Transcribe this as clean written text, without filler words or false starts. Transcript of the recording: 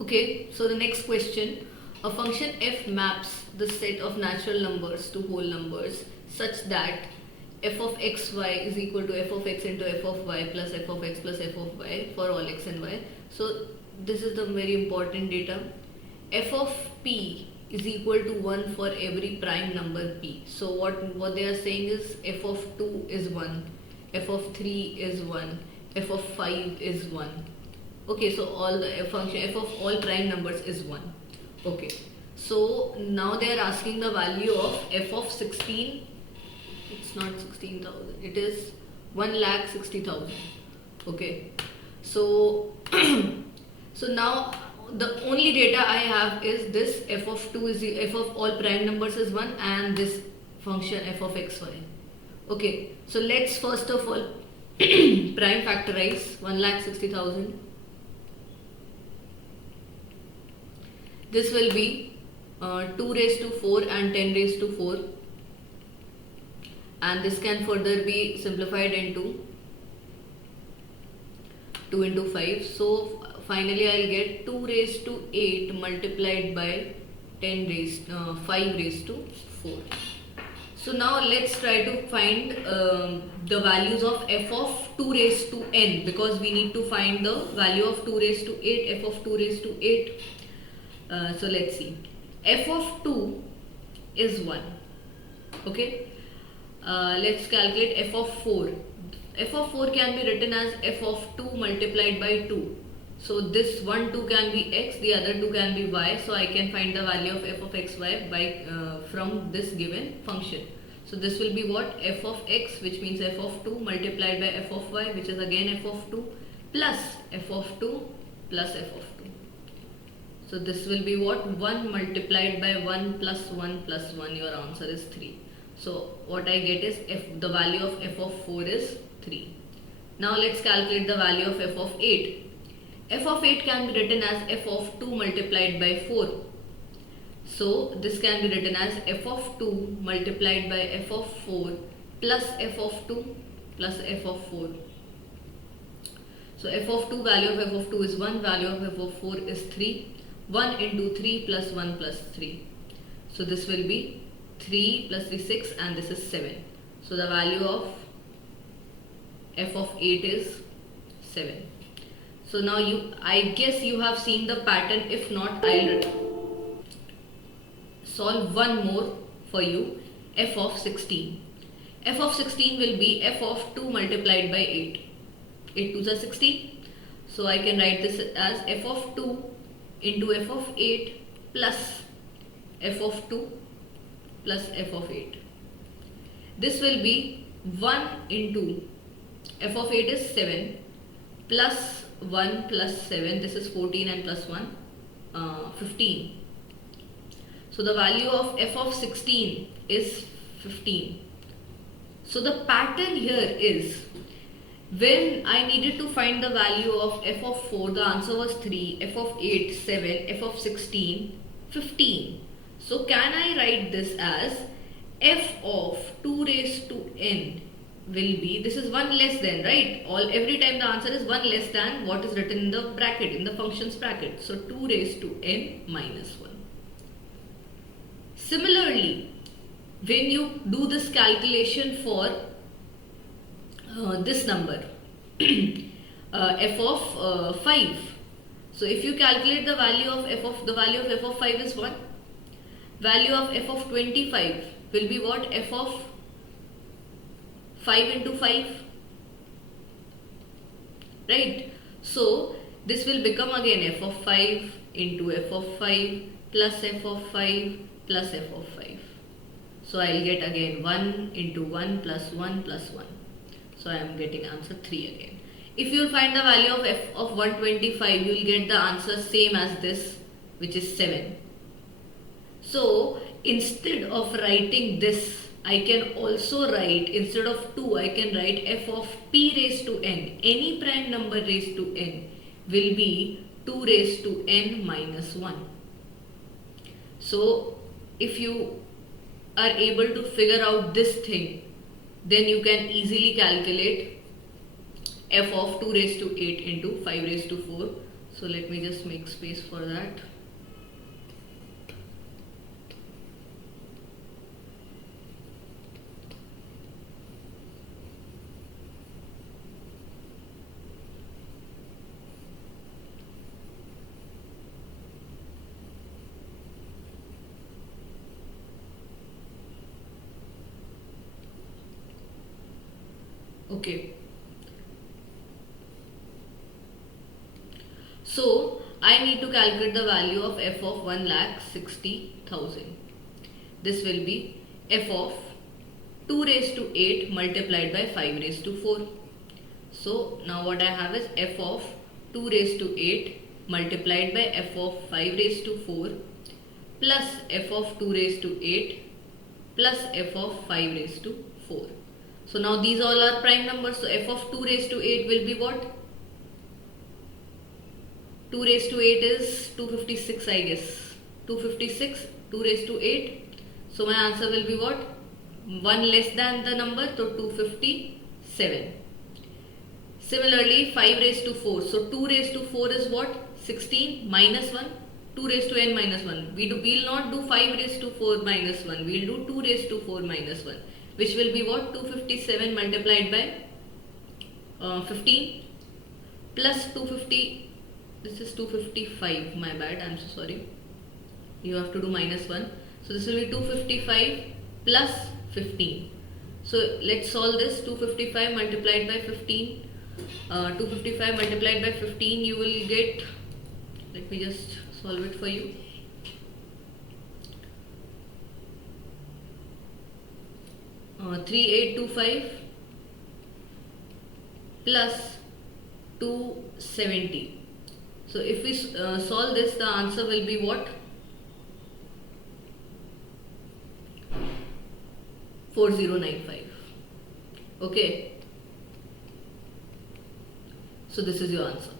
Okay, so the next question, a function f maps the set of natural numbers to whole numbers such that f of xy is equal to f of x into f of y plus f of x plus f of y for all x and y. So this is the very important data. F of p is equal to 1 for every prime number p. So what they are saying is f of 2 is 1, f of 3 is 1, f of 5 is 1. Okay, so all the function f of all prime numbers is 1. Okay, so now they are asking the value of f of 16. It's not 16,000, it is 1,60,000. Okay, so so now the only data I have is this f of 2 is f of all prime numbers is 1 and this function f of xy. Okay, so let's first of all prime factorize 1,60,000. This will be 2 raised to 4 and 10 raised to 4, and this can further be simplified into 2 into 5. So finally I'll get 2 raised to 8 multiplied by 5 raised to 4. So now let's try to find the values of f of 2 raised to n, because we need to find the value of 2 raised to 8, f of 2 raised to 8. So let's see, f of 2 is 1. Okay, let's calculate f of 4. F of 4 can be written as f of 2 multiplied by 2. So this 1 2 can be x, the other 2 can be y. So I can find the value of f of xy by from this given function. So this will be what, f of x, which means f of 2 multiplied by f of y, which is again f of 2, plus f of 2 plus f of 2. So this will be what, 1 multiplied by 1 plus 1 plus 1, your answer is 3. So what I get is the value of f of 4 is 3. Now let's calculate the value of f of 8. F of 8 can be written as f of 2 multiplied by 4. So this can be written as f of 2 multiplied by f of 4 plus f of 2 plus f of 4. So f of 2, value of f of 2 is 1, value of f of 4 is 3. 1 into 3 plus 1 plus 3. So this will be 3 plus 3 6 and this is 7. So the value of f of 8 is 7. So now I guess you have seen the pattern. If not, I'll solve one more for you. F of 16. F of 16 will be f of 2 multiplied by 8. 8 2s are 16. So I can write this as f of 2 into f of 8 plus f of 2 plus f of 8. This will be 1 into f of 8 is 7 plus 1 plus 7, this is 14 and plus 1, 15. So the value of f of 16 is 15. So the pattern here is, when I needed to find the value of f of 4, the answer was 3, f of 8, 7, f of 16, 15. So can I write this as f of 2 raised to n will be, this is 1 less than, right? Every time the answer is 1 less than what is written in the bracket, in the function's bracket. So 2 raised to n minus 1. Similarly, when you do this calculation for this number f of 5, so if you calculate the value of f of 5 is 1, value of f of 25 will be what, f of 5 into 5, right? So this will become again f of 5 into f of 5 plus f of 5 plus f of 5. So I will get again 1 into 1 plus 1 plus 1. So I am getting answer 3 again. If you find the value of f of 125, you will get the answer same as this, which is 7. So instead of writing this, I can also write, instead of 2, I can write f of p raised to n. Any prime number raised to n will be 2 raised to n minus 1. So if you are able to figure out this thing, then you can easily calculate f of 2 raised to 8 into 5 raised to 4. So let me just make space for that. Okay. So I need to calculate the value of f of 1,60,000. This will be f of 2 raised to 8 multiplied by 5 raised to 4. So now what I have is f of 2 raised to 8 multiplied by f of 5 raised to 4 plus f of 2 raised to 8 plus f of 5 raised to 4. So now these all are prime numbers. So f of 2 raised to 8 will be what? 2 raised to 8 is 256, I guess. 256, 2 raised to 8. So my answer will be what? 1 less than the number, so 257. Similarly, 5 raised to 4. So 2 raised to 4 is what? 16 minus 1. 2 raised to n minus 1. We'll not do 5 raised to 4 minus 1. We'll do 2 raised to 4 minus 1. Which will be what? 257 multiplied by 15 plus 250. This is 255, my bad, I'm so sorry. You have to do minus 1. So this will be 255 plus 15. So let's solve this. 255 multiplied by 15. 255 multiplied by 15, you will get, let me just solve it for you. Uh, 3825 plus 270. So if we solve this, the answer will be what? 4095. Okay. So this is your answer.